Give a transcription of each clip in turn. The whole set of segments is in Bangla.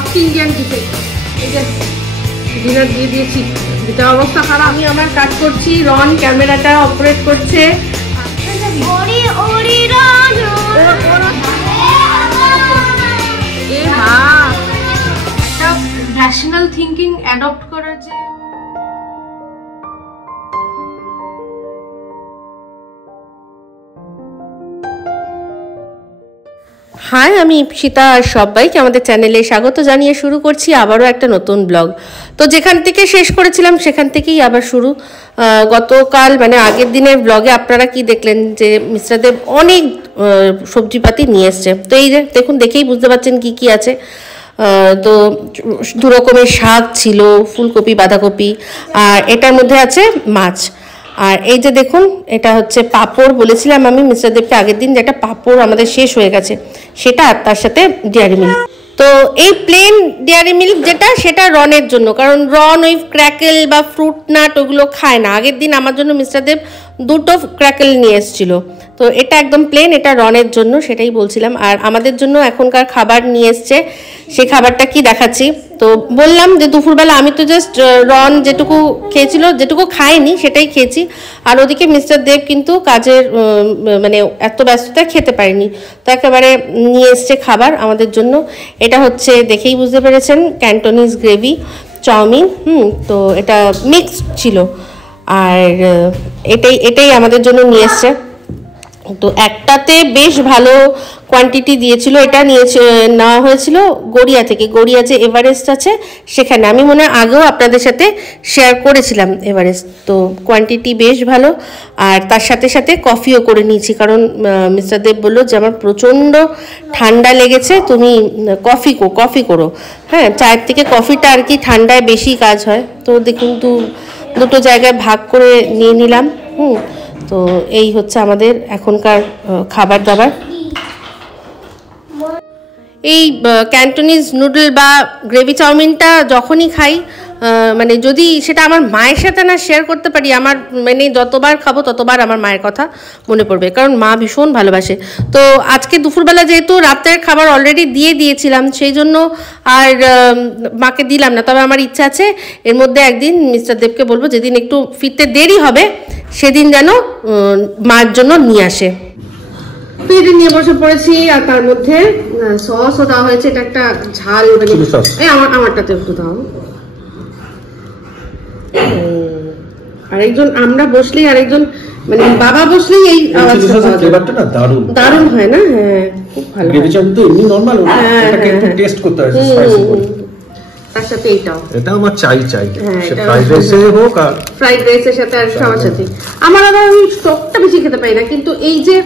নর্থ ইন্ডিয়ান ডিশে এই যে ডিনার দিয়ে দিয়েছি, যেটা অবস্থা খারাপ। আমি আমার কাজ করছি, রন ক্যামেরাটা অপারেট করছে। একটা র্যাশনাল থিঙ্কিং অ্যাডপ্ট করার যে হাই, আমি ইপসিতা আর সবাইকে আমাদের চ্যানেলে স্বাগত জানিয়ে শুরু করছি আবারও একটা নতুন ব্লগ। তো যেখান থেকে শেষ করেছিলাম সেখান থেকেই আবার শুরু। গতকাল মানে আগের দিনের ব্লগে আপনারা কি দেখলেন যে মিস্টার দেব অনেক সবজিপাতি নিয়ে এসছে। তো এই যে দেখুন, দেখেই বুঝতে পারছেন কি কি আছে। তো দু রকমের শাক ছিল, ফুলকপি, বাঁধাকপি, আর এটার মধ্যে আছে মাছ। আর এই যে দেখুন, এটা হচ্ছে পাঁপড়। বলেছিলাম আমি মিস্টার দেবকে আগের দিন যে একটা পাঁপড় আমাদের শেষ হয়ে গেছে, সেটা আর তার সাথে ডেয়ারি মিল্ক। তো এই প্লেন ডেয়ারি মিল্ক যেটা, সেটা রনের জন্য, কারণ রন ওই ক্র্যাকেল বা ফ্রুট নাট ওগুলো খায় না। আগের দিন আমার জন্য মিস্টার দেব দুটো ক্র্যাকেল নিয়ে এসেছিলো। তো এটা একদম প্লেন, এটা রনের জন্য, সেটাই বলছিলাম। আর আমাদের জন্য এখনকার খাবার নিয়ে এসছে, সেই খাবারটা কি দেখাচ্ছি। তো বললাম যে দুপুরবেলা আমি তো জাস্ট রন যেটুকু খেয়েছিল, যেটুকু খাইনি সেটাই খেয়েছি। আর ওদিকে মিস্টার দেব কিন্তু কাজের মানে এত ব্যস্ততায় খেতে পারেনি, তো একেবারে নিয়ে এসছে খাবার আমাদের জন্য। এটা হচ্ছে, দেখেই বুঝতে পেরেছেন, ক্যান্টোনিজ গ্রেভি চাউমিন। তো এটা মিক্সড ছিল, আর এটাই আমাদের জন্য নিয়ে এসছে। তো একটাতে বেশ ভালো কোয়ান্টিটি দিয়েছিল। এটা নেওয়া হয়েছিল গড়িয়া থেকে। গড়িয়া যে এভারেস্ট আছে সেখানে, আমি মনে হয় আগেও আপনাদের সাথে শেয়ার করেছিলাম এভারেস্ট। তো কোয়ান্টিটি বেশ ভালো। আর তার সাথে সাথে কফিও করে নিয়েছি, কারণ মিস্টার দেব বললো যে আমার প্রচণ্ড ঠান্ডা লেগেছে, তুমি কফি করো। হ্যাঁ, চায়ের থেকে কফিটা আর কি ঠান্ডায় বেশি কাজ হয়। তো দেখুন, দুটো জায়গায় ভাগ করে নিয়ে নিলাম। তো এই হচ্ছে আমাদের এখনকার খাবার দাবার। এই ক্যান্টোনিজ নুডল বা গ্রেভি চাউমিনটা যখনই খাই, মানে যদি সেটা আমার মায়ের সাথে না শেয়ার করতে পারি, আমার মানে যতবার খাবো ততবার আমার মায়ের কথা মনে পড়বে, কারণ মা ভীষণ ভালোবাসে। তো আজকে দুপুরবেলা যেহেতু রাতের খাবার অলরেডি দিয়ে দিয়েছিলাম, সেই জন্য আর মাকে দিলাম না। তবে আমার ইচ্ছা আছে এর মধ্যে একদিন মিস্টার দেবকে বলবো, যেদিন একটু ফিরতে দেরি হবে সেদিন যেন মার জন্য নিয়ে আসে। ফ্রিজে নিয়ে বসে পড়েছি, আর তার মধ্যে সসও দেওয়া হয়েছে। এটা একটা ঝাল, আমারটাতে একটু দাও। আরেকজন, আমরা বসলেই আরেকজন, মানে বাবা বসলেই এই আওয়াজটা দারুণ হয় না? হ্যাঁ, খুব ভালো। গ্রেভি চাউমিন তো এমনি নরমাল, এটাকে একটু টেস্ট করতে হয় স্পাইসি করে। তার সাথে এটা আমার চাই ফ্রাইড রাইসে হোক, আর ফ্রাইড রাইসের সাথে আর সবার সাথে। আমার আবার আমি টকটা বেশি খেতে পারি না, কিন্তু এই যে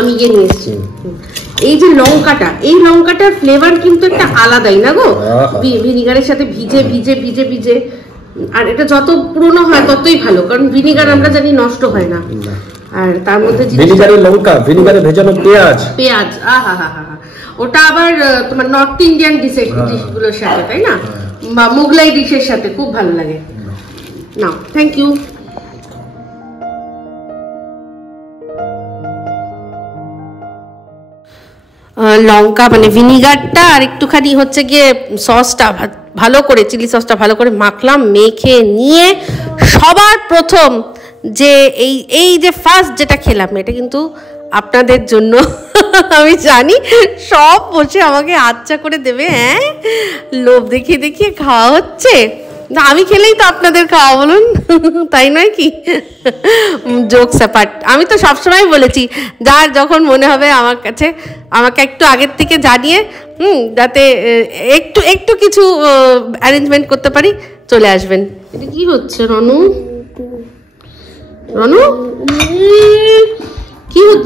আমি নিয়ে এসেছি, এই যে লঙ্কাটা, এই লঙ্কাটার ফ্লেভার কিন্তু একটা আলাদাই না গো, ভিনিগারের সাথে ভিজে। আর এটা যত পুরনো হয় ততই ভালো, কারণ ভিনিগার আমরা জানি নষ্ট হয় না। আর তার মধ্যে ভিনিগারের লঙ্কা, ভিনিগারে ভেজানো পেঁয়াজ, আহা, ওটা আবার তোমার নর্থ ইন্ডিয়ান ডিশগুলোর সাথে, তাই না, বা মোগলাই ডিশের সাথে খুব ভালো লাগে। নাও, থ্যাংক ইউ। লঙ্কা মানে ভিনিগারটা আর একটুখানি হচ্ছে গিয়ে সসটা ভালো করে, চিলি সসটা ভালো করে মাখলাম। মেখে নিয়ে সবার প্রথম যে এই যে ফার্স্ট যেটা খেলাম, এটা কিন্তু আপনাদের জন্য। আমি জানি সব বসে আমাকে আচ্ছা করে দেবে, হ্যাঁ, লোভ দেখিয়ে খাওয়া হচ্ছে না। আমি খেলেই তো আপনাদের খাওয়া, বলুন, তাই নয় কি? জোকস অ্যাপার্ট, আমি তো সবসময় বলেছি, যার যখন মনে হবে আমার কাছে, আমাকে একটু আগের থেকে জানিয়ে, যাতে একটু কিছু অ্যারেঞ্জমেন্ট করতে পারি, চলে আসবেন। এটা কি হচ্ছে রনু?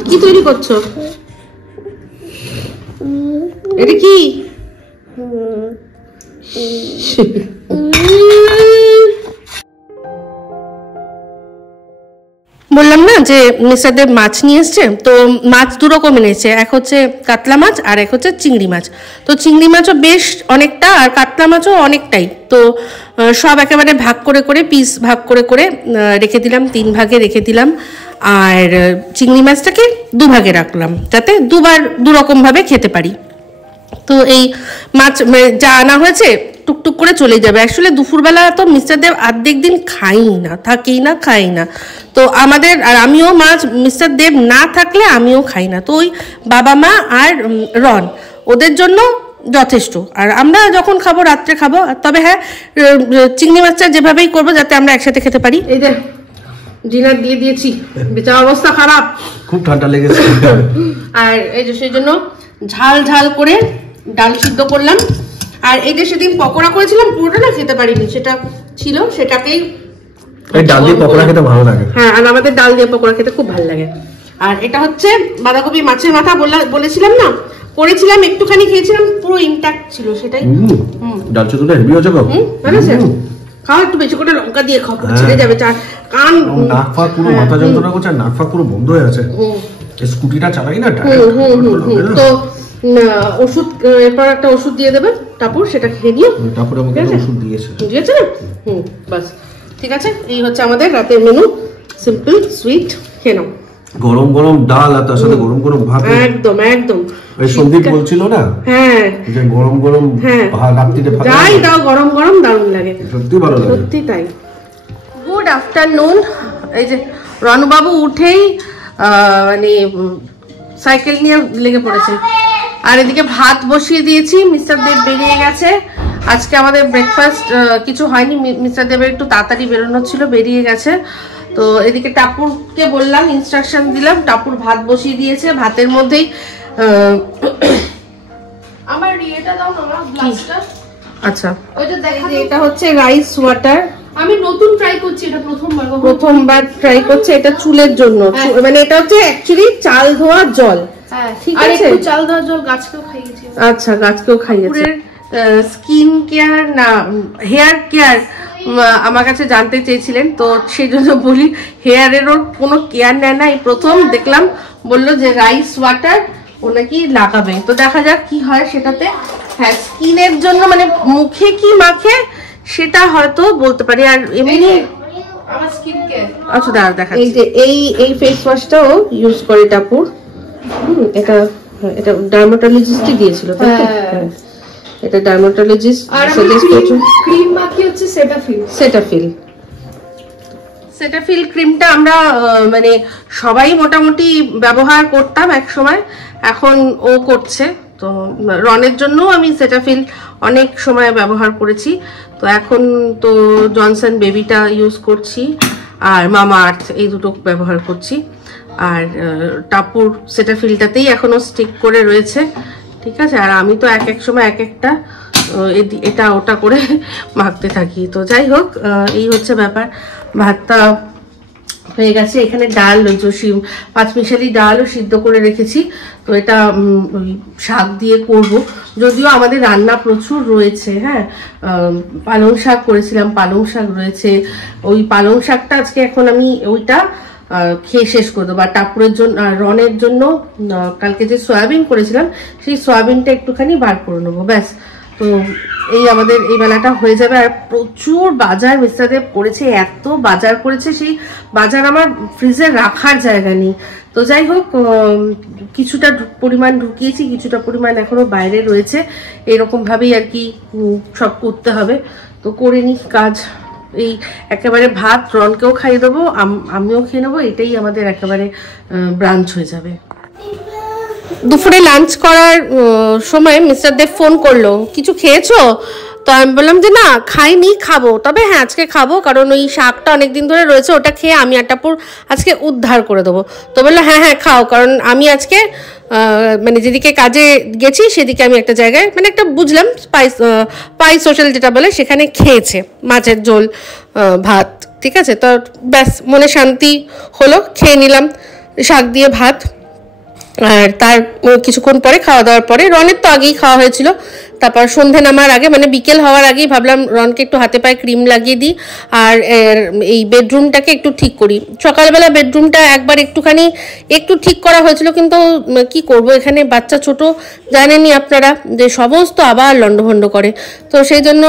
কি তৈরি করছো? এটা কি? বললাম না যে মিস্টার দেব মাছ নিয়ে এসছে। তো মাছ দু রকম এনেছে, এক হচ্ছে কাতলা মাছ আর এক হচ্ছে চিংড়ি মাছ। তো চিংড়ি মাছও বেশ অনেকটা, আর কাতলা মাছও অনেকটাই। তো সব একেবারে পিস ভাগ করে রেখে দিলাম, 3 ভাগে রেখে দিলাম। আর চিংড়ি মাছটাকে 2 ভাগে রাখলাম, যাতে দুবার 2 রকমভাবে খেতে পারি। তো এই মাছ যা আনা হয়েছে টুকটুক করে চলে যাবে। অ্যাকচুয়ালি দুপুরবেলা তো মিস্টার দেব অর্ধেক দিন খাই না। তো আমাদের আর আমিও মাছ মিস্টার দেব না থাকলে আমিও খাই না। তো ওই বাবা মা আর রন ওদের জন্য যথেষ্ট। আর আমরা যখন খাবো রাত্রে খাবো। তবে হ্যাঁ, চিংড়ি মাছটা যেভাবেই করবো যাতে আমরা একসাথে খেতে পারি। এই যে ডিনার দিয়ে দিয়েছি, বেচার অবস্থা খারাপ, খুব ঠান্ডা লেগেছে। আর এই যে সেই জন্য ঝাল ঝাল করে ডাল সিদ্ধ করলাম। আর এই যে সেদিন পকোড়া করেছিলাম পুরোটা না খেতে পারিনি, সেটা ছিল, সেটাকেই ডাল দিয়ে পকোড়া খেতে ভালো লাগে। হ্যাঁ, আর আমাদের ডাল দিয়ে পকোড়া খেতে খুব ভালো লাগে। আর এটা হচ্ছে বাঁধাকপি মাছের মাথা বলেছিলাম না, করেছিলাম একটুখানি খেয়েছিলাম, পুরো ইনট্যাক্ট ছিল সেটাই। ডাল চচ্চড়িটা হেভি হয়েছে গো। ভালো আছে, খাও একটু বেশি করে লঙ্কা দিয়ে খাও, ছেড়ে যাবে চার কান। নাক ফাঁক পুরো মাথা যন্ত্রণা করছে, নাক ফাঁক পুরো বন্ধ হয়ে আছে। স্কুটিটা চালাই না। তো ওষুধ, এরপর একটা ওষুধ দিয়ে দেবে টাপুর, সেটা খেয়ে নিও। টাপুর আমাকে ওষুধ দিয়েছে না? বাস ঠিক আছে। এই হচ্ছে আমাদের রাতের মেনু, সিম্পল সুইট। খেয়ে নাও। গরম গরম ডাল আর তার সাথে গরম গরম ভাত। একদম একদম। এই সন্দীপ বলছিল না, হ্যাঁ, যে গরম গরম ভাত রাত্রিতে ভাত যাই দাও গরম গরম দারুণ লাগে, সত্যি ভালো লাগে, সত্যি তাই। Good afternoon. এই যে রণবাবু উঠেই মানে সাইকেল নিয়ে লেগে পড়েছে। আর এদিকে ভাত বসিয়ে দিয়েছি, মিস্টার দেব বেরিয়ে গেছে। আজকে আমাদের ব্রেকফাস্ট কিছু হয়নি, মিস্টার দেবের একটু তাড়াতাড়ি বেরোনো ছিল, বেরিয়ে গেছে। তো এদিকে টাপুরকে বললাম, ইনস্ট্রাকশন দিলাম, টাপুর ভাত বসিয়ে দিয়েছে। ভাতের মধ্যেই আমার ইয়েটা দাও না, গ্লাসটা। আচ্ছা, ওইটা দেখা, এটা হচ্ছে রাইস ওয়াটার। আমি নতুন ট্রাই করছি, এটা প্রথমবার ট্রাই করছি। এটা চুলের জন্য, মানে এটা হচ্ছে অ্যাকচুয়ালি চাল ধোয়া জল। ঠিক আছে, চাল ধোয়া জল গাছকেও খাইয়েছি। আচ্ছা, গাছকেও খাইয়েছে। স্কিন কেয়ার না হেয়ার কেয়ার আমার কাছে জানতে চেয়েছিলেন, তো সেই জন্য বলি হেয়ারেরও কোনো কেয়ার নেয় না। এই প্রথম দেখলাম, বললো যে রাইস ওয়াটার ও নাকি লাগাবে। তো দেখা যাক কি হয় সেটাতে। হ্যাঁ, স্কিনের জন্য মানে মুখে কি মাখে সেটা হয়তো বলতে পারি। আর এমনি আমার স্কিন কেয়ার, আচ্ছা দাঁড়া দেখা, এই যে এই ফেস ওয়াশটাও ইউজ করে টাপুর। এটা ডার্মাটোলজিস্টই দিয়েছিল, তাই তো? হ্যাঁ, এটা ডার্মাটোলজিস্ট সাজেস্ট করেছে। ক্রিম মাখি হচ্ছে সেটাফিল ক্রিমটা আমরা মানে সবাই মোটামুটি ব্যবহার করতাম এক সময়, এখন ও করছে। তো রনের জন্য আমি সেটাফিল অনেক সময় ব্যবহার করেছি। তো এখন তো জনসন বেবিটা ইউজ করছি, আর মামা আর্থ, এই দুটো ব্যবহার করছি। আর টাপুর সেটাফিলটাতেই এখনো স্টিক করে রয়েছে, ঠিক আছে। আর আমি তো এক সময় এক একটা এটা ওটা করে মাখতে থাকি। তো যাই হোক, এই হচ্ছে ব্যাপার। ভাতটা হয়ে গেছে। এখানে ডাল, পাঁচমিশালি ডালও সিদ্ধ করে রেখেছি। তো এটা শাক দিয়ে করব, যদিও আমাদের রান্না প্রচুর রয়েছে। হ্যাঁ, পালং শাক করেছিলাম, পালং শাক রয়েছে। ওই পালং শাকটা আজকে এখন আমি ওইটা খেয়ে শেষ করে দেবো। আর টাপুরের জন্য, রনের জন্য কালকে যে সয়াবিন করেছিলাম সেই সয়াবিনটা একটুখানি বার করে নেবো, ব্যাস। তো এই আমাদের এই বেলাটা হয়ে যাবে। আর প্রচুর বাজার মিস্টার দেব করেছে, এত বাজার করেছে, সেই বাজার আমার ফ্রিজে রাখার জায়গা নেই। তো যাই হোক, কিছুটা পরিমাণ ঢুকিয়েছি, কিছুটা পরিমাণ এখনো বাইরে রয়েছে। এরকম ভাবেই আর কি সব করতে হবে। তো করে নি কাজ। এই একেবারে ভাত রনকেও খাইয়ে দেবো, আমিও খেয়ে নেবো, এটাই আমাদের একেবারে ব্রাঞ্চ হয়ে যাবে। দুপুরে লাঞ্চ করার সময় মিস্টার দেব ফোন করলো, কিছু খেয়েছো? তো আমি বললাম যে না খাইনি, খাবো, তবে হ্যাঁ আজকে খাবো, কারণ ওই শাকটা অনেকদিন ধরে রয়েছে, ওটা খেয়ে আমি আর টাপুর আজকে উদ্ধার করে দেবো। তো বললো হ্যাঁ হ্যাঁ খাও, কারণ আমি আজকে মানে যেদিকে কাজে গেছি সেদিকে আমি একটা জায়গায় মানে একটা বুঝলাম পাই সোশ্যাল যেটা বলে, সেখানে খেয়েছে মাছের ঝোল ভাত, ঠিক আছে। তো ব্যাস মনে শান্তি হলো, খেয়ে নিলাম শাক দিয়ে ভাত। আর তার কিছুক্ষণ পরে খাওয়া দাওয়ার পরে, রনের তো আগেই খাওয়া হয়েছিল, তারপর সন্ধে নামার আগে মানে বিকেল হওয়ার আগেই ভাবলাম রনকে একটু হাতে পায়ে ক্রিম লাগিয়ে দিই আর এই বেডরুমটাকে একটু ঠিক করি। সকালবেলা বেডরুমটা একবার একটু ঠিক করা হয়েছিল, কিন্তু কি করব, এখানে বাচ্চা ছোট, জানেনই আপনারা যে সমস্ত আবার লন্ডভন্ড করে। তো সেই জন্য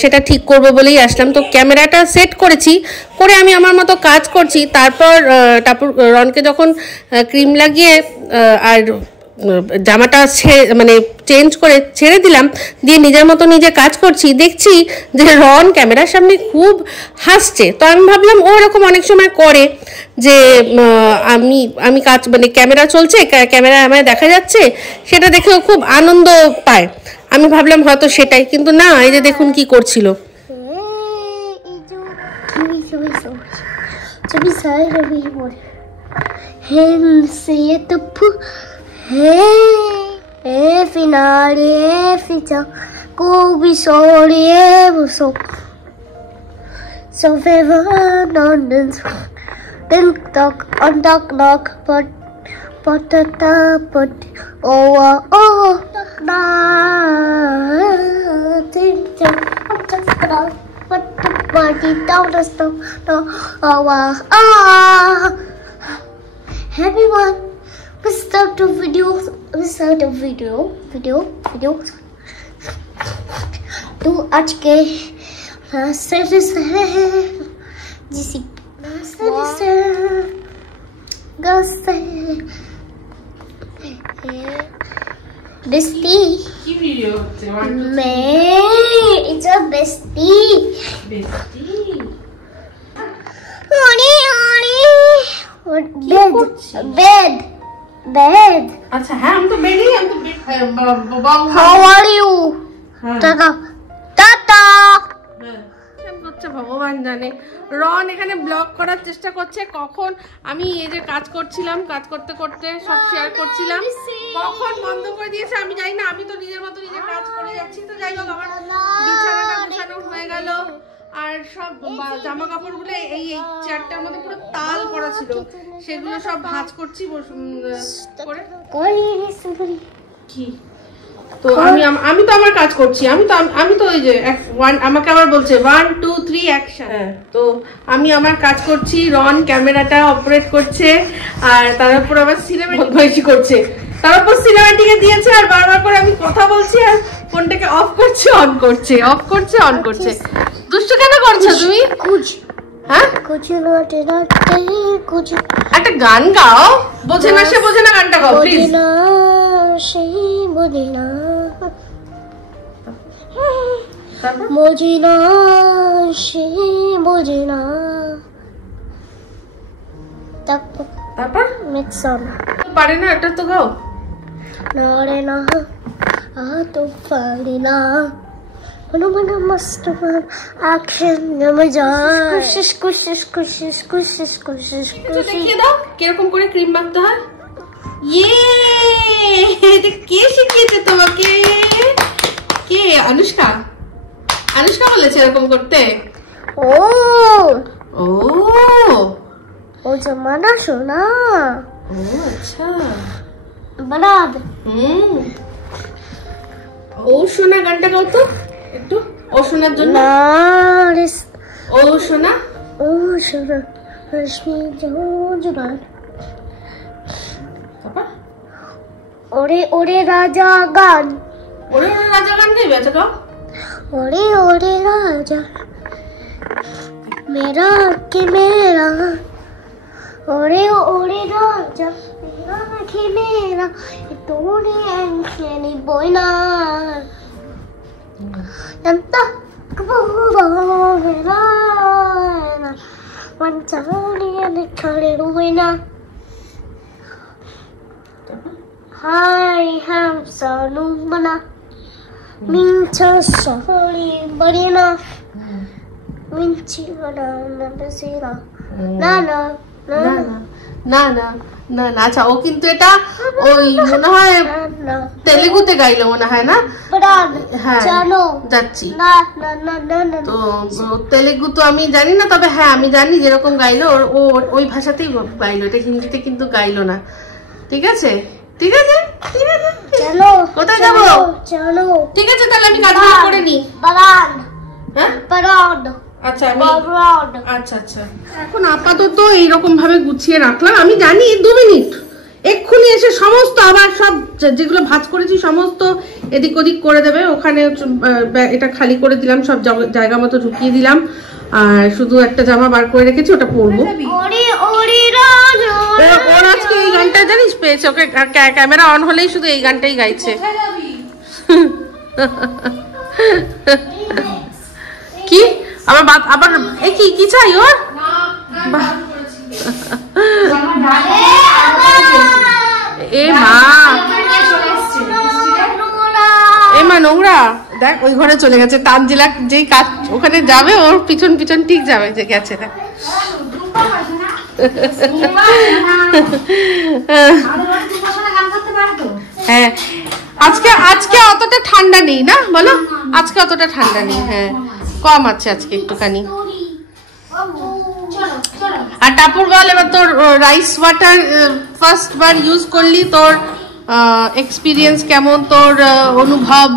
সেটা ঠিক করব বলেই আসলাম। তো ক্যামেরাটা সেট করেছি, করে আমি আমার মতো কাজ করছি। তারপর রনকে যখন ক্রিম লাগিয়ে আর জামাটা মানে চেঞ্জ করে ছেড়ে দিলাম, দিয়ে নিজের মতো নিজে কাজ করছি, দেখছি যে রন ক্যামেরার সামনে খুব হাসছে। তো আমি ভাবলাম ও এরকম অনেক সময় করে যে আমি কাজ মানে ক্যামেরা চলছে, ক্যামেরা আমায় দেখা যাচ্ছে, সেটা দেখেও খুব আনন্দ পায়। আমি ভাবলাম হয়তো সেটাই, কিন্তু না, এই যে দেখুন কি করছিল। Ding dong on dog knock, but oh knock, ding dong on dog knock, but the body down the stone, no everyone, we start the video. तो आज के जिसी bestie it's a bestie bed আচ্ছা হ্যাঁ আমি তো বেডই how are you tata ভগবান জানে। রন এখানে ব্লগ করার চেষ্টা করছে, কখন আমি এই যে কাজ করছিলাম, কাজ করতে করতে সব শেয়ার করছিলাম, কখন বন্ধ করে দিয়েছে আমি জানি না। আমি তো নিজের মতো নিজে কাজ করে যাচ্ছি। তো যাই হোক, আমার বিছানাটা গোছানো হয়ে গেল, আর সব জামা কাপড়গুলো এই চেয়ারটার মধ্যে পুরো তাল করা ছিল, সেগুলো সব ভাঁজ করছি করে। কি তো আমি তো আমার কাজ করছি, আমি তো ওই যে আমাকে আবার বলছে 1 2 3 অ্যাকশন। তো আমি আমার কাজ করছি, রন ক্যামেরাটা অপারেট করছে, আর তার উপর আবার সিনেমাটিক করছে, তার উপর সিনেমাটিকে দিয়েছে, আর বারবার করে আমি কথা বলছি আর ফোনটাকে অফ করছে অন করছে, অফ করছে অন করছে। দুষ্টু কেন করছো তুমি? হ্যাঁ একটা গান গাও। বোঝে না সে বোঝে না, গানটা গাও প্লিজ। মজিনা সে বোঝে না, তারপর মিক্সন পারে না, এটা তো গাও। নারে না তো পারে না, মনে মস্ত অ্যাকশন নেমে যায়, কুশিস দেখিয়ে দাও কিরকম করে ক্রিম মাখতে হয়। এটা কে শিখিয়েছে তোমাকে? কে? অনুষ্কা বলেছে এরকম করতে। ও জমানা শোনা। ও আচ্ছা, বানাদ ও শোনা গানটা গাও তো একটু, ও শোনার জন্য। ও শোনা রশ্মি যোজনা, ওরে রাজা গান, ওরে রাজা গান গাইবে। আচ্ছা গাও। ওরে রাজা মেরা के मेरा, ওরে রাজা মেরা के मेरा, তোরে আনখেনি বইনা নামতা কবুবা মেরা মনচানি নে খড়ে রুইনা। হাই হাম সানু মনা মিনচা সহলি বড়িনা মিনচি বনা নবসিরা না না না না না না না। আচ্ছা ও কিন্তু এটা ওই মনে হয় তেলেগুতে গাইলো মনে হয় না? হ্যাঁ যাচ্ছি তো তেলেগু তো আমি জানি না, তবে হ্যাঁ আমি জানি যেরকম গাইলো ও ওই ভাষাতেই গাইলো, এটা হিন্দিতে কিন্তু গাইলো না। ঠিক আছে ঠিক আছে ঠিক আছে, চলো কোথায় যাবো? চলো ঠিক আছে, তাহলে আমি কাজগুলো করে নি। হ্যাঁ আচ্ছা আচ্ছা আচ্ছা, এখন আপাতত এইরকম ভাবে গুছিয়ে রাখলাম। আমি জানি 2 মিনিট এক্ষুনি এসে সমস্ত আবার সব যেগুলো ভাঁজ করেছি সমস্ত এদিক ওদিক করে দেবে। ওখানে এটা খালি করে দিলাম, সব জায়গা মতো ঢুকিয়ে দিলাম, আর শুধু একটা জামা বার করে রেখেছি, ওটা পরবো। ওর আজকে এই গানটা জানিস পেয়েছে, ওকে ক্যামেরা অন হলেই শুধু এই গানটাই গাইছে। কি আবার আবার এই কি চাই ওর? এ মা নোংরা দেখ, ওই ঘরে চলে গেছে। তানজিলা যেই কাজ ওখানে যাবে, ওর পিছন পিছন ঠিক যাবে, যে গেছে না। হ্যাঁ আজকে অতটা ঠান্ডা নেই না, বলো? আজকে অতটা ঠান্ডা নেই, হ্যাঁ কম আছে আজকে একটুখানি। আর টাপুর বল, এবার তোর rice water first bar use করলি, তোর এক্সপিরিয়েন্স কেমন, তোর অনুভব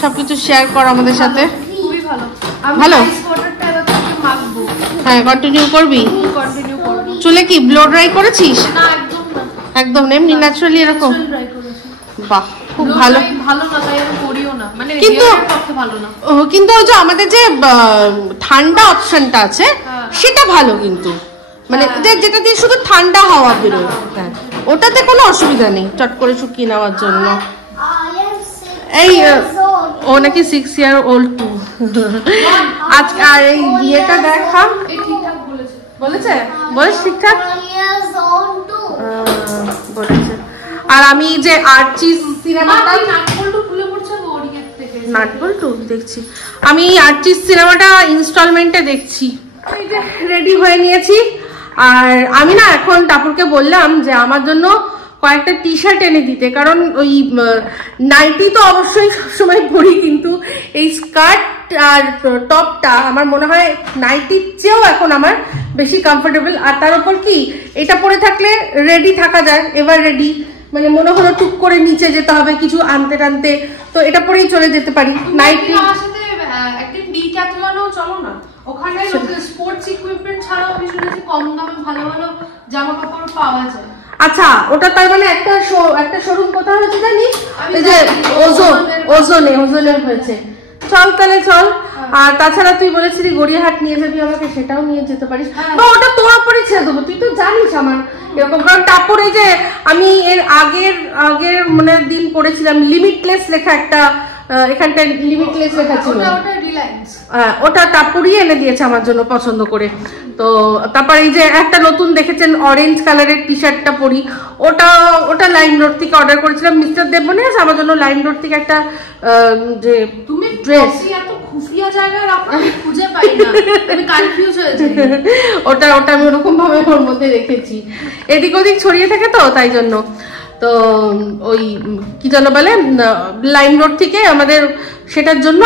সবকিছু শেয়ার কর আমাদের সাথে। খুবই ভালো। ভালো, হ্যাঁ কন্টিনিউ করবি। চুলে কি ব্লো ড্রাই করেছিস? না একদম না, একদম এমনি ন্যাচারালি এরকম। বাহ খুব ভালো। ভালো না তাই আমি করিও না, মানে কিন্তু ভালো না। কিন্তু ওই যে আমাদের যে ঠান্ডা অপশনটা আছে সেটা ভালো, কিন্তু মানে যেটা দিয়ে শুধু ঠান্ডা হাওয়া বেরোয়, হ্যাঁ ওটাতে কোনো অসুবিধা নেই চট করে শুকিয়ে নেওয়ার জন্য। এই ও নাকি 6 year old টু। আজকে আর এই বিয়েটা দেখা ঠিকঠাক বলেছে, বলেছ ঠিকঠাক বলেছে। আর আমি যে আর্চিস সিনেমাটা, নাটবল্টু দেখছি আমি, আর্চিস সিনেমাটা ইনস্টলমেন্টে দেখছি। এই যে রেডি হয়ে নিয়েছি, আর আমি না এখন টাপুরকে বললাম যে আমার জন্য কয়েকটা টি শার্ট এনে দিতে, কারণ ওই নাইটি তো অবশ্যই সবসময় পরি, কিন্তু এই স্কার্ট আর টপটা আমার মনে হয় নাইটির চেয়েও এখন আমার বেশি কমফোর্টেবল। আর তার উপর কি এটা পরে থাকলে রেডি থাকা যায়, এবার রেডি মানে মনে হলো টুক করে নিচে যেতে হবে কিছু আনতে টানতে, তো এটা পরেই চলে যেতে পারি। নাইটি একদিন ডিক্যাথলনেও চলো না, ওখানে স্পোর্টস ইকুইপমেন্ট ছাড়াও আমি শুনেছি কম দামে ভালো ভালো জামা কাপড় পাওয়া যায়। আচ্ছা ওটা তার মানে একটা শোরুম কোথায় হয়েছে জানিস? এই যে ওজোনে হয়েছে। চল তাহলে চল। আর তাছাড়া তুই বলেছিলি গড়িয়াহাট নিয়ে যাবি আমাকে, সেটাও নিয়ে যেতে পারিস, বা ওটা তোর উপরে ছেড়ে দেবো। তুই তো জানিস আমার এরকম, কারণ তারপরে যে আমি এর আগের মানে দিন পড়েছিলাম লিমিটলেস লেখা একটা, এখানটায় লিমিটলেস লেখা ছিল, ওটা টাপুরি এনে দিয়েছে আমার জন্য পছন্দ করে। তো তারপর এই যে একটা নতুন দেখেছেন অরেঞ্জ কালারের টি শার্টটা পরি, ওটা লাইম রোড থেকে অর্ডার করেছিলাম। মিস্টার দেবমনি আছে আমার জন্য লাইম রোড থেকে একটা যে তুমি ড্রেস এত খুফিয়া জায়গায় রাখো খুঁজে পাই না, আমি কনফিউজ হয়ে যাই। ওটা আমি ওরকম ভাবে ওর মধ্যে রেখেছি, এদিক ওদিক ছড়িয়ে থাকে তো তাই জন্য। তো ওই কি যেন বলে লাইম রোড থেকে আমাদের, সেটার জন্য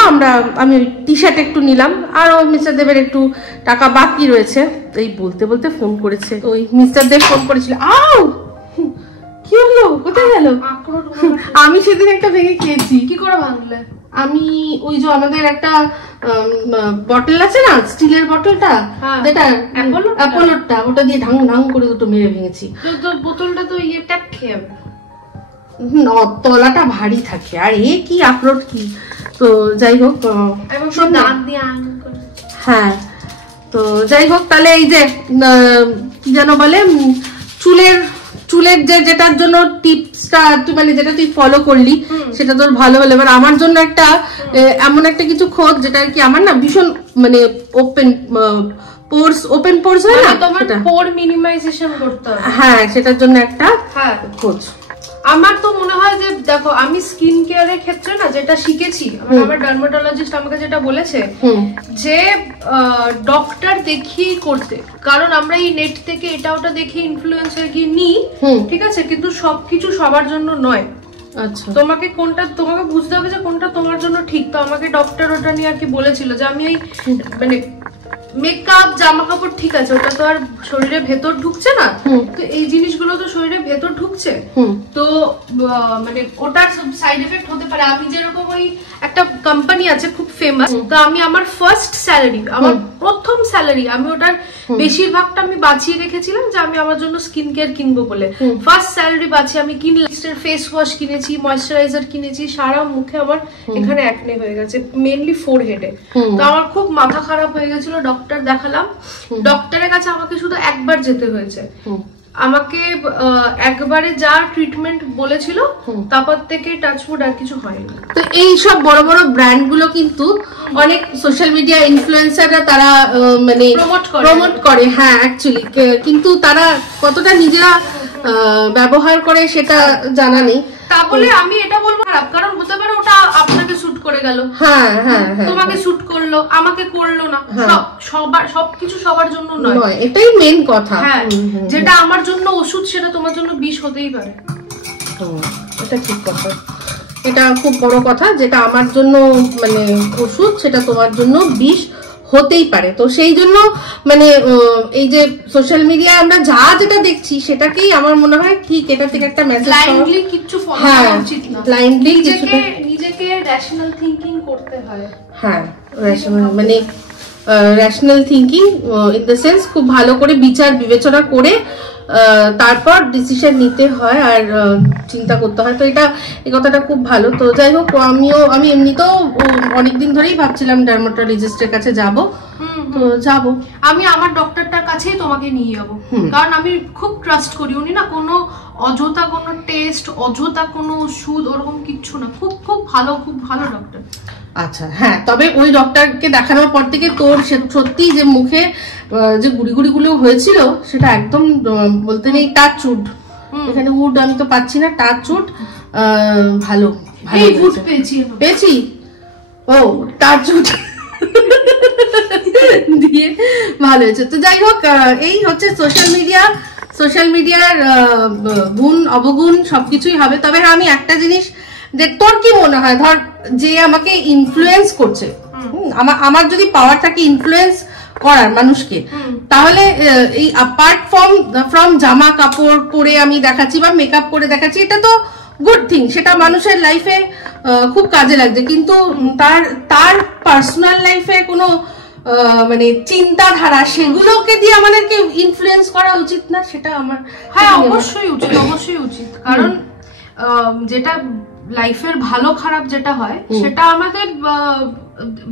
আমি টি শার্ট একটু নিলাম, আর মিস্টার দেবের একটু টাকা বাকি রয়েছে। এই বলতে বলতে ফোন করেছে, ওই মিস্টার দেব ফোন করেছিল। আউ কি হলো, কোথায় গেল? আমি সেদিন একটা ভেঙে খেয়েছি। কি করে ভাঙলে? আমি ওই যে আমাদের একটা বটল আছে না, স্টিলের বটলটা, যেটা অ্যাপোলোটা, ওটা দিয়ে ঢাং ঢাং করে দুটো মেরে ভেঙেছি। তো বোতলটা তো ট্যাপ খেয়ে তলাটা ভারী থাকে, আর এ কি আপলোড কি। তো যাই হোক, হ্যাঁ তো যাই হোক, তাহলে এই যে কি যেন বলে চুলের যেটার জন্য টিপসটা তুই মানে যেটা তুই ফলো করলি সেটা তোর ভালো হলো। এবার আমার জন্য একটা এমন একটা কিছু খোঁজ যেটা কি আমার না ভীষণ মানে ওপেন পোরস হয় না, তোমার পোর মিনিমাইজেশন করতে হবে, হ্যাঁ সেটার জন্য একটা খোঁজ। আমার তো মনে হয় যে দেখো আমি স্কিন কেয়ারের ক্ষেত্রে না যেটা শিখেছি, আমার ডার্মাটোলজিস্ট আমাকে যেটা বলেছে যে ডক্টর দেখিয়ে করতে, কারণ আমরা এই নেট থেকে এটা ওটা দেখে ইনফ্লুয়েন্স হয়ে গিয়ে নিই, ঠিক আছে, কিন্তু সবকিছু সবার জন্য নয়। আচ্ছা তোমাকে বুঝতে হবে যে কোনটা তোমার জন্য ঠিক। তো আমাকে ডক্টর ওটা নিয়ে আর কি বলেছিল যে আমি এই মানে মেকআপ জামা কাপড় ঠিক আছে, ওটা তো আর শরীরের ভেতর ঢুকছে না, তো এই জিনিসগুলো তো শরীরের ভেতর ঢুকছে, তো মানে ওটার সাইড এফেক্ট হতে পারে। আমি যেরকম ওই একটা কোম্পানি আছে খুব ফেমাস, তো আমি আমার ফার্স্ট স্যালারি, আমার প্রথম স্যালারি, আমি ওটার বেশিরভাগটা আমি বাঁচিয়ে রেখেছিলাম যে আমি আমার জন্য স্কিন কেয়ার কিনবো বলে। ফার্স্ট স্যালারি বাঁচিয়ে আমি কিনলাম, ফেস ওয়াশ কিনেছি, ময়েশ্চারাইজার কিনেছি, সারা মুখে আমার এখানে অ্যাকনে হয়ে গেছে, মেইনলি ফোরহেডে। তো আমার খুব মাথা খারাপ হয়ে গেছিল, ডক্টর দেখালাম, ডক্টরের কাছে আমাকে শুধু একবার যেতে হয়েছে, আমাকে একবারে যা ট্রিটমেন্ট বলেছিল তারপর থেকে টাচউড আর কিছু হয়নি। তো এই সব বড় বড় ব্র্যান্ড গুলো কিন্তু অনেক সোশ্যাল মিডিয়া ইনফ্লুয়েন্সাররা তারা মানে প্রমোট করে, হ্যাঁ অ্যাকচুয়ালি, কিন্তু তারা কতটা নিজেরা ব্যবহার করে সেটা জানা নেই। তা বলে আমি এটা বলবো খারাপ, কারণ হতে পারে ওটা আপনাকে শুট করে গেল, হ্যাঁ হ্যাঁ হ্যাঁ, তোমাকে শুট করলো, আমাকে করলো না, সবকিছু সবার জন্য নয়, এটাই মেন কথা। হ্যাঁ, যেটা আমার জন্য ওষুধ সেটা তোমার জন্য বিষ হতেই পারে। এটা ঠিক কথা, এটা খুব বড় কথা, যেটা আমার জন্য মানে ওষুধ সেটা তোমার জন্য বিষ হতেই পারে। তো সেই জন্য মানে এই যে সোশ্যাল মিডিয়া আমরা যা যেটা দেখছি সেটাকেই আমার মনে হয় ঠিক এটা থেকে একটা মেসেজ, ব্লাইন্ডলি কিছু ফলো করা উচিত না, ব্লাইন্ডলি নিজেকে রেশনাল থিংকিং করতে হয়। হ্যাঁ, মানে rational thinking in the sense খুব ভালো করে বিচার বিবেচনা করে তারপর ডিসিশন নিতে হয় আর চিন্তা করতে হয়। তো এটা এই কথাটা খুব ভালো। তো যাই হোক, আমি এমনিতেও অনেকদিন ধরেই ভাবছিলাম ডার্মাটোলজিস্টের কাছে যাব, তো যাব, আমি আমার ডক্টরটার কাছেই তোমাকে নিয়ে যাবো, কারণ আমি খুব ট্রাস্ট করি, উনি না কোনো অযথা কোনো টেস্ট, অযথা কোনো ওষুধ ওরকম কিচ্ছু না, খুব খুব ভালো ডক্টর। আচ্ছা, হ্যাঁ, তবে ওই ডক্টরকে দেখানোর পর থেকে তোর সত্যি যে মুখে যে গুড়িগুলো হয়েছিল সেটা একদম বলতে নেই, টাচ উড, এখানে উড আমি তো পাচ্ছি না, টাচ উড ভালো পেয়েছি। ও টাচ উড দিয়ে ভালো হয়েছে। তো যাই হোক, এই হচ্ছে সোশ্যাল মিডিয়ার গুণ অবগুণ সবকিছুই হবে। তবে হ্যাঁ, আমি একটা জিনিস, যে তোর কি মনে হয়, ধর যে আমাকে ইনফ্লুয়েন্স করছে, আমার যদি পাওয়ার থাকে ইনফ্লুয়েন্স করার মানুষকে, তাহলে এই অ্যাপার্ট ফ্রম জামা কাপড় পরে আমি দেখাচ্ছি বা মেকআপ করে দেখাচ্ছি, এটা তো গুড থিং, সেটা মানুষের লাইফে খুব কাজে লাগছে, কিন্তু তার পার্সোনাল লাইফে কোনো মানে চিন্তাধারা সেগুলোকে দিয়ে আমাদেরকে ইনফ্লুয়েন্স করা উচিত না, সেটা আমার। হ্যাঁ, অবশ্যই উচিত, কারণ যেটা লাইফের ভালো খারাপ যেটা হয় সেটা আমাদের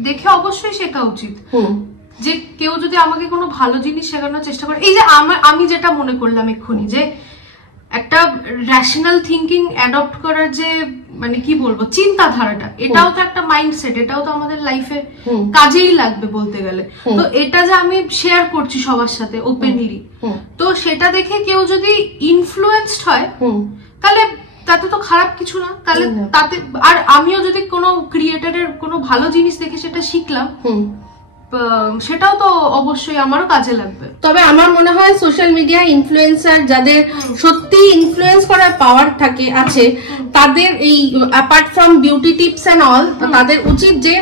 দেখে অবশ্যই শেখা উচিত। যে কেউ যদি আমাকে কোনো ভালো জিনিস শেখানোর চেষ্টা করে, এই যে আমি যেটা মনে করলাম এক্ষুনি, যে একটা র্যাশনাল থিঙ্কিং অ্যাডপ্ট করার যে মানে কি বলবো চিন্তাধারাটা, এটাও তো একটা মাইন্ডসেট, এটাও তো আমাদের লাইফে কাজেই লাগবে বলতে গেলে। তো এটা যে আমি শেয়ার করছি সবার সাথে ওপেনলি, তো সেটা দেখে কেউ যদি ইনফ্লুয়েন্সড হয় তাহলে তাতে তো খারাপ কিছু না, তাহলে তাতে আর আমিও যদি কোনো ক্রিয়েটরের কোনো ভালো জিনিস দেখে সেটা শিখলাম, সেটাও তো অবশ্যই আমারও কাজে লাগবে। তবে আমার মনে হয় সোশ্যাল মিডিয়া ইনফ্লুয়েন্সার যাদের সত্যি ইনফ্লুয়েন্স করার পাওয়ার আছে, তাদের এই apart from beauty tips and all, তাদের উচিত যে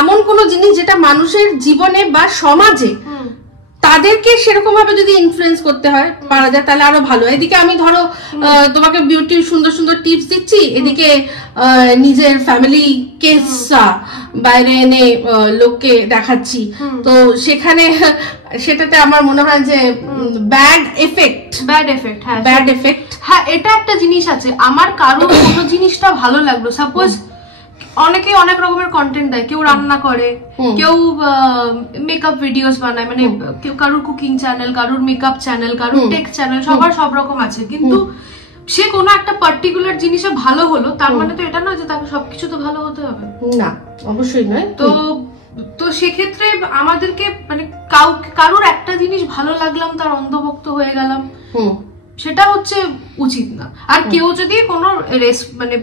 এমন কোনো জিনিস যেটা মানুষের জীবনে বা সমাজে তাদেরকে সেরকম ভাবে যদি ইনফ্লুয়েন্স করতে হয় পারা যায় তাহলে আরো ভালো। এদিকে আমি ধরো তোমাকে বিউটির সুন্দর সুন্দর টিপস দিচ্ছি, এদিকে নিজের ফ্যামিলি কেস বাইরে এনে লোককে দেখাচ্ছি, তো সেটাতে আমার মনে হয় যে ব্যাড এফেক্ট। হ্যাঁ, এটা একটা জিনিস আছে, আমার কারো কোনো জিনিসটা ভালো লাগলো, সাপোজ অনেকে অনেক রকমের কন্টেন্ট দেয়, কেউ রান্না করে, কেউ মেকআপ ভিডিওস বানায়, মানে কেউ কারুর কুকিং চ্যানেল, কারুর মেকআপ চ্যানেল, কারুর টেক চ্যানেল, সবার সব রকম আছে, কিন্তু সে কোনো একটা পার্টিকুলার জিনিসে ভালো হলো তার মানে তো এটা নয় যে তাকে সবকিছু তো ভালো হতে হবে, না অবশ্যই নয়। তো সেক্ষেত্রে আমাদেরকে মানে কারুর একটা জিনিস ভালো লাগলাম তার অন্ধভক্ত হয়ে গেলাম, সেটা হচ্ছে উচিত না। আর কেউ যদি কোনো মানে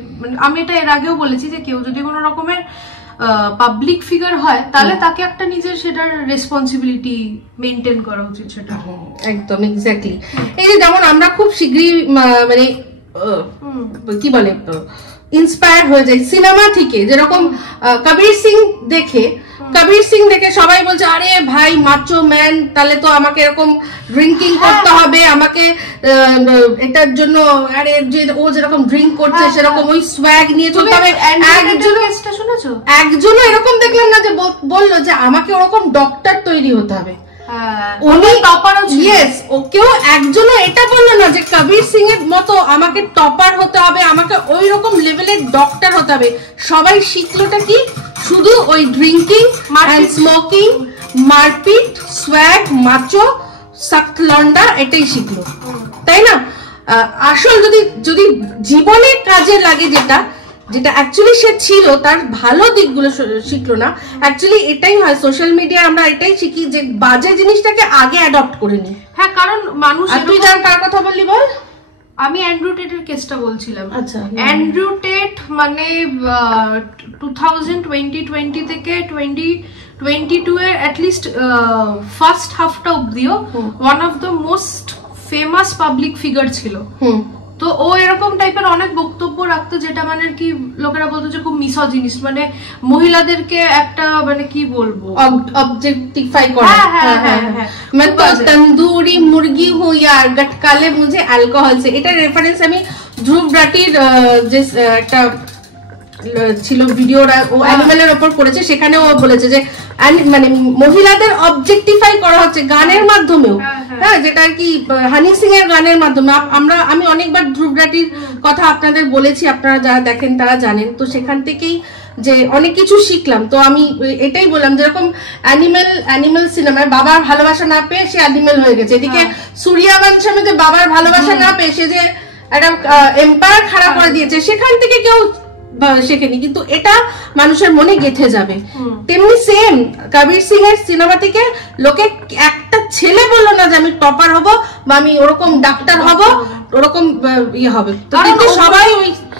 আমি এটা এর আগেও বলেছি যে কেউ যদি কোনো রকমের পাবলিক ফিগার হয় তাহলে তাকে একটা নিজের সেটার রেসপন্সিবিলিটি মেনটেন করা উচিত, সেটা একদম এক্স্যাক্টলি। এই যে যেমন আমরা খুব শীঘ্রই মানে কি বলে ইন্সপায়ার হয়ে যাই সিনেমা থেকে, যেরকম কবির সিং দেখে সবাই বলছে আরে ভাই মাচো ম্যান, তাহলে তো আমাকে এরকম ড্রিঙ্কিং করতে হবে, আমাকে এটার জন্য আরে যে ও যেরকম ড্রিঙ্ক করছে সেরকম ওই সোয়াগ নিয়ে চলতে হবে। একজনও এরকম দেখলাম না যে বললো যে আমাকে ওরকম ডক্টর তৈরি হতে হবে। কেউ একজনও এটা বললো না যে কবির সিং এর মতো আমাকে টপার হতে হবে, আমাকে ওই রকম লেভেলের ডক্টর হতে হবে। সবাই শিখলোটা কি? শুধু ওই ড্রিঙ্কিং, স্মোকিং, মারপিট, সোয়াগ, মাচো, সখ্ত লন্ডা, এটাই শিখলো, তাই না? আসল যদি জীবনে কাজে লাগে যেটা অ্যাকচুয়ালি সে ছিল, তার ভালো দিকগুলো শিখলো না। অ্যাকচুয়ালি এটাই হয় সোশ্যাল মিডিয়া, আমরা এটাই শিখি যে বাজে জিনিসটাকে আগে অ্যাডপ্ট করে নি। হ্যাঁ, কারণ মানুষ। তুই কার কথা বললি বল? আমি অ্যান্ড্রু টেটের কেসটা বলছিলাম। আচ্ছা, অ্যান্ড্রু টেট মানে 2020 থেকে 2022 এর অ্যাটলিস্ট ফার্স্ট হাফটা অব্দিও one of the most famous public figure ছিল। তো ও এরকম টাইপের অনেক বক্তব্য রাখতো যেটা মানে কি লোকেরা বলতো যে খুব মিসোজিনিস্ট, মানে মহিলাদেরকে একটা মানে কি বলবো অবজেক্টিফাই করে। मैं तो तंदूरी मुर्गी हूँ यार, गटकाले मुझे अल्कोहल से। এটা রেফারেন্স আমি ধ্রুব রাঠির যে একটা ছিল ভিডিওটা ও অ্যানিমেলের উপর করেছে, সেখানে ও বলেছে যে মানে মহিলাদের অবজেক্টিফাই করা হচ্ছে গানের মাধ্যমেও। হ্যাঁ, যেটা কি হানি সিং এর গানের মাধ্যমে। আমি অনেকবার ধ্রুব রাঠির কথা আপনাদের বলেছি, আপনারা যারা দেখেন তারা জানেন। তো সেখান থেকেই যে অনেক কিছু শিখলাম। তো আমি এটাই বললাম, যেরকম অ্যানিমেল সিনেমায় বাবার ভালোবাসা না পেয়ে সে অ্যানিমেল হয়ে গেছে, এদিকে সূর্যবংশমে যে বাবার ভালোবাসা না পেয়ে সে যে একটা এম্পায়ার খাড়া করে দিয়েছে, সেখান থেকে কেউ শেখেনি, কিন্তু এটা মানুষের মনে গেঁথে যাবে। তেমনি সেম কবির সিং এর সিনেমা থেকে লোকে একটা ছেলে বললো না যে আমি টপার হব বা আমি ওরকম ডাক্তার হব, ওরকম ইয়ে হবে, কিন্তু সবাই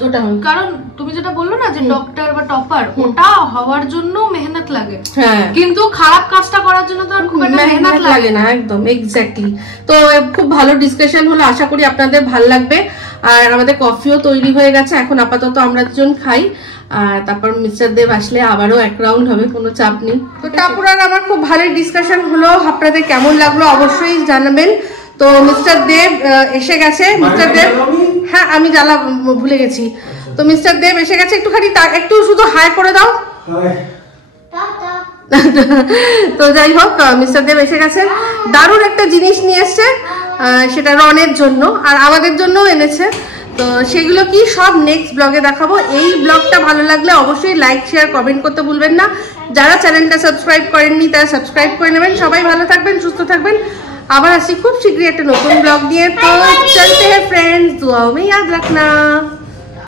ওটা হবে। কারণ তুমি যেটা বললো না যে ডক্টর বা টপার, ওটা হওয়ার জন্য মেহনত লাগে, কিন্তু খারাপ কাজটা করার জন্য তো আর খুব একটা মেহনত লাগে না। একদম এক্স্যাক্টলি। তো খুব ভালো ডিসকাশন হলো, আশা করি আপনাদের ভালো লাগবে। আর আমাদের কফিও তৈরি হয়ে গেছে, এখন আপাতত আমরা দুজন খাই, আর তারপর মিস্টার দেব আসলে আবারও এক রাউন্ড হবে, কোনো চাপ নেই। তো তারপর আর আমার খুব ভালো ডিসকাশন হলো, আপনাদের কেমন লাগলো অবশ্যই জানাবেন। তো মিস্টার দেব এসে গেছে। মিস্টার দেব, হ্যাঁ আমি জ্বালা ভুলে গেছি। তো মিস্টার দেব এসে গেছে, একটুখানি একটু শুধু হাই করে দাও। তো যাই হোক, মিস্টার দেব এসে গেছে, দারুণ একটা জিনিস নিয়ে এসছে, সেটা রনের জন্য আর আমাদের জন্যও এনেছে। তো সেগুলো কি সব নেক্সট ব্লগে দেখাবো। এই ব্লগটা ভালো লাগলে অবশ্যই লাইক, শেয়ার, কমেন্ট করতে ভুলবেন না। যারা চ্যানেলটা সাবস্ক্রাইব করেননি তারা সাবস্ক্রাইব করে নেবেন। সবাই ভালো থাকবেন, সুস্থ থাকবেন। আবার আসি খুব শীঘ্রই একটা নতুন ব্লগ দিয়ে। তো চলতে হ্যাঁ ফ্রেন্ডস, দুআও মে ইয়াদ রাখনা।